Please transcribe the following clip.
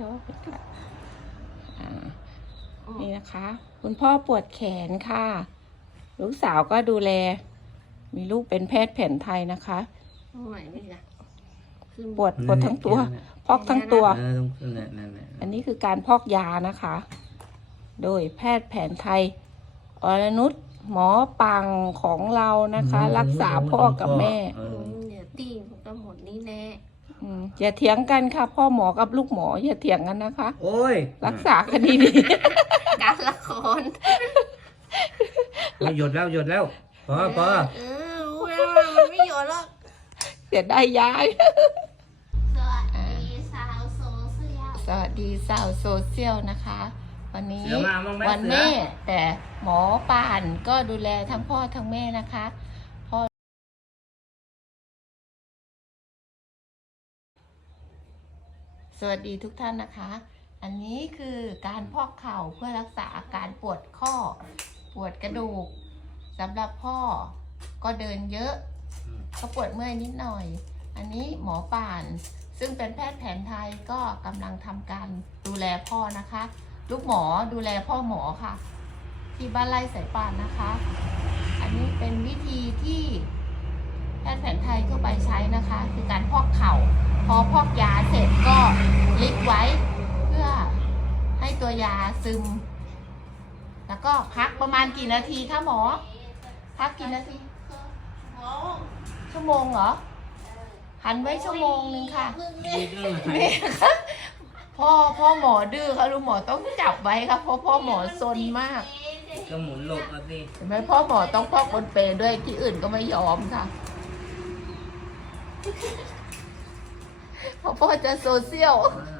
ดี๋ยวค่ะอ่านี่นะคะ คุณพ่อปวดแขนค่ะ ลูกสาวก็ดูแล มีลูกเป็นแพทย์แผนไทยนะคะตรงไหนนี่จ้ะขึ้นปวดปวดทั้งตัว พอกทั้งตัวเออตรงนั่นนั่นนั่นอันนี้คือการพอกยานะคะ โดยแพทย์แผนไทยอรนุชหมอปังของเรานะคะ รักษาพ่อกับแม่เออือมเดี๋ยวตีมันก็หมดนี่แน่ อืมอย่าเถียงกันค่ะ พ่อหมอกับลูกหมอ อย่าเถียงกันนะคะ โอ้ยรักษาคดีดีการละครโอ้ยหยดแล้วหยดแล้วพอพอเออรู้แล้วว่ามันไม่หยดหรอกเสียได้ย้าย สวัสดีสาวโซเชียลสวัสดีสาวโซเชียลนะคะ วันนี้เสือมาบ้างไหมวันเสือ แม่ แต่หมอป่านก็ดูแลทั้งพ่อทั้งแม่นะคะ สวัสดีทุกท่านนะคะ อันนี้คือการพอกเข่าเพื่อรักษาอาการปวดข้อ ปวดกระดูกสำหรับพ่อก็เดินเยอะ ก็ปวดเมื่อยนิดหน่อย อันนี้หมอป่าน ซึ่งเป็นแพทย์แผนไทยก็กำลังทำการดูแลพ่อนะคะ ลูกหมอดูแลพ่อหมอค่ะ ที่บ้านไร่สายป่านนะคะ อันนี้เป็นวิธีที่แพทย์แผนไทยทั่วไปใช้นะคะ คือการพอกเข่าพอพอกยาเสร็จก็ ไว้เพื่อให้ตัวยาซึม แล้วก็พักประมาณกี่นาทีคะหมอ พักกี่นาที ชั่วโมงเหรอหันไว้ชั่วโมงหนึ่งค่ะดีเรื่องไหนนี่ค่ะพ่อพ่อหมอดื้อค่ะลูกหมอต้องจับไว้ค่ะเพราะพ่อหมอซนมากก็หมุนหลบเอาสิเห็นไหมพ่อหมอต้องพอกบนเปรย์ด้วยที่อื่นก็ไม่ยอมค่ะเพราะพ่อจะโซเชียลอ่า